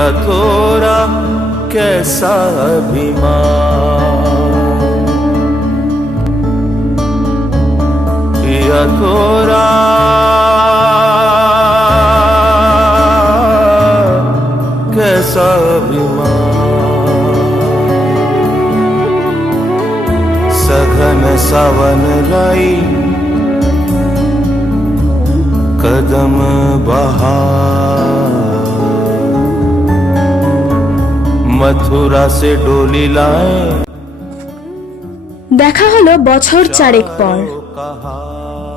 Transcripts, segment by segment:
पिया थोड़ा कैसा अभिमान, पिया थोड़ा कैसा अभिमान। सघन सावन लाई कदम बहार, मथुरा से डोली लाए। দেখা হলো বছর চারেক পর।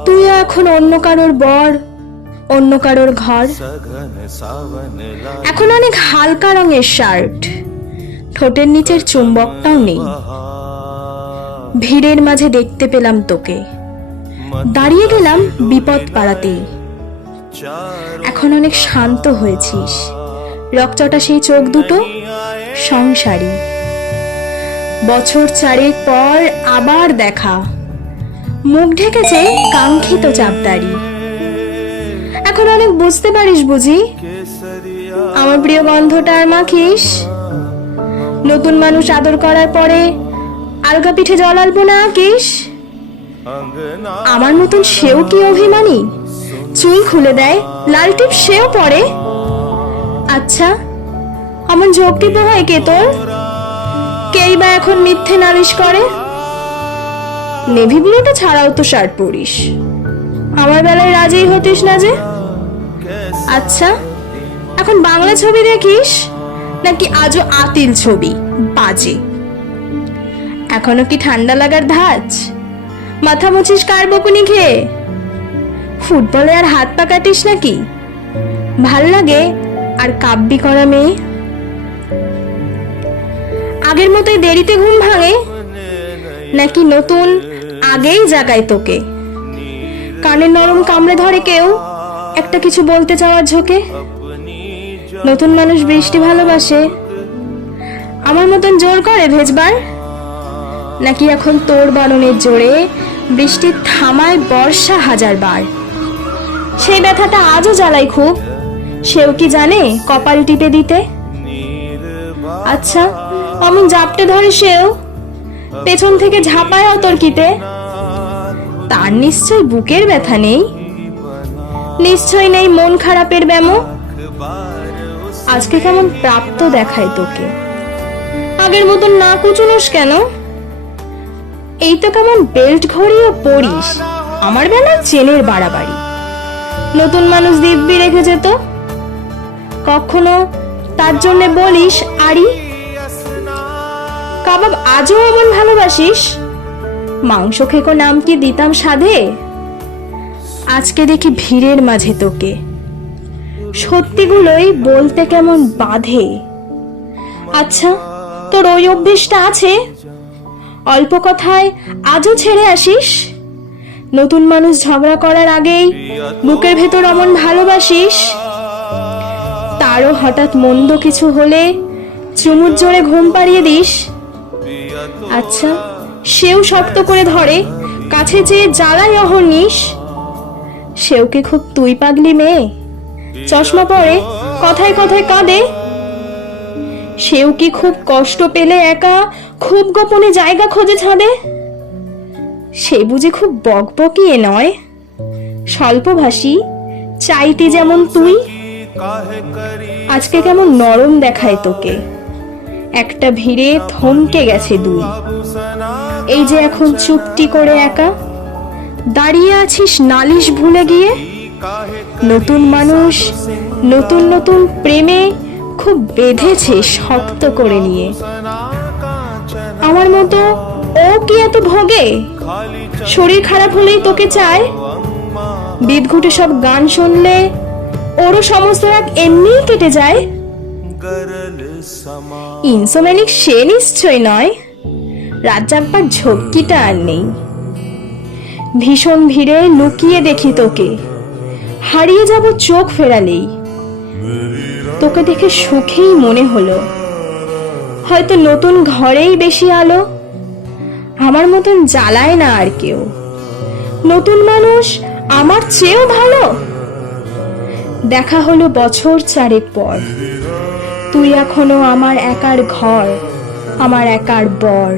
তুই এখন অন্য কারোর বর, অন্য কারোর ঘর। এখন অনেক হালকা রঙের শার্ট, ঠোঁটের নিচের চুম্বকটাও নেই। ভিড়ের মাঝে দেখতে পেলাম তোকে, দাঁড়িয়ে গেলাম বিপদ পাড়াতেই। এখন অনেক শান্ত হয়েছিস, রকচটা সেই চোখ দুটো সংসারী। বছর চারেক পর আবার দেখা, মুখ ঢেকেছে কাঙ্ক্ষিত চাপদারি। এখন অনেক বুঝতে পারিস বুঝি, আমার প্রিয় গন্ধটা আর মাখিস। নতুন মানুষ আদর করার পরে আলগা পিঠে জল আলপনা আঁকিস। আমার মতন সেও কি অভিমানী, চুল খুলে দেয়, লাল টিপ সেও পরে। আচ্ছা, আমার ঝোঁকটি পোহায় কে তোর? কেই বা এখন মিথ্যে নালিশ করে? নেভি ব্লুটা ছাড়াও তো শার্ট পরিস, আমার বেলায় রাজি হতিস না যে। আচ্ছা, এখন বাংলা ছবি দেখিস নাকি আজও আতিল ছবি? বাজে। এখনো কি ঠান্ডা লাগার ধাঁচ? মাথা মুছিস কার বকুনি খেয়ে? ফুটবলে আর হাত পা কাটিস নাকি? ভাল লাগে আর কাব্যি করা মেয়ে? আগের মতোই দেরিতে ঘুম ভাঙে নাকি নতুন আগেই জাগায় তোকে? কানের নরম কামড়ে ধরে কেউ একটা কিছু বলতে চাওয়ার ঝোঁকে? নতুন মানুষ বৃষ্টি ভালোবাসে, আমার মতন জোর করে ভেজবার? নাকি এখন তোর বারণের জোরে বৃষ্টি থামায় বর্ষা হাজার বার? সেই ব্যথাটা আজও জ্বালাই খুব, সেও কি জানে কপাল টিপে দিতে? আচ্ছা, অমন জাপটে ধরে সেও, পেছন থেকে ঝাঁপায় অতর্কিতে। তার নিশ্চয় বুকের ব্যথা নেই, নিশ্চয় নেই মন খারাপের ব্যামো। আজকে কেমন প্রাপ্ত দেখায় তোকে, আগের মতন না কুচুনোস কেন? এই তো কেমন বেল্ট ঘড়িও পরিস, আমার বেলায় চেনের বাড়াবাড়ি। নতুন মানুষ দিব্যি রেখে যেত, কখনো তার জন্য বলিস আরি? কাবাব আজও এমন ভালোবাসিস? মাংস খেকো নাম কি দিতাম সাধে? আজকে দেখি ভিড়ের মাঝে তোকে, সত্যিগুলোই বলতে কেমন বাধে। আচ্ছা, তোর ওই অভ্যেসটা আছে, অল্প কথায় আজও ছেড়ে আসিস? নতুন মানুষ ঝগড়া করার আগেই বুকের ভেতর অমন ভালোবাসিস? তারও হঠাৎ মন্দ কিছু হলে চুমুর জোরে ঘুম পাড়িয়ে দিস? আচ্ছা, সেও শক্ত করে ধরে, কাছে যেয়ে জ্বালায় অহর্নিশ। সেও কি খুব তুই পাগলি মেয়ে, চশমা পরে, কথায় কথায় কাঁদে? সেও কি খুব কষ্ট পেলে একা খুব গোপনে জায়গা খোঁজে ছাদে? সে বুঝি খুব বকবকিয়ে নয়, স্বল্পভাষী, চাইতে যেমন তুই? আজকে কেমন নরম দেখায় তোকে, একটা ভিড়ে থমকে গেছে দুই। এই যে এখন চুপটি করে একা দাঁড়িয়ে আছিস নালিশ ভুলে গিয়ে। নতুন মানুষ নতুন নতুন প্রেমে খুব বেঁধেছে শক্ত করে নিয়ে। আমার মতো ও কি এত ভোগে? শরীর খারাপ হলেই তোকে চায়, বিদঘুটে সব গান শুনলে ওরও সমস্ত রাগ এমনিই কেটে যায়। ইনসোম্যানিক সে নিশ্চয় নয়, রাত জাগবার ঝক্কিটা আর নেই। ভীষণ ভিড়ে লুকিয়ে দেখি তোকে, হারিয়ে যাব চোখ ফেরালেই। তোকে দেখে সুখেই মনে হলো, হয়তো নতুন ঘরেই বেশি আলো। আমার মতন জ্বালায় না আর কেউ, নতুন মানুষ আমার চেয়েও ভালো। দেখা হলো বছর চারেক পর, তুই এখনো আমার একার ঘর, আমার একার বর।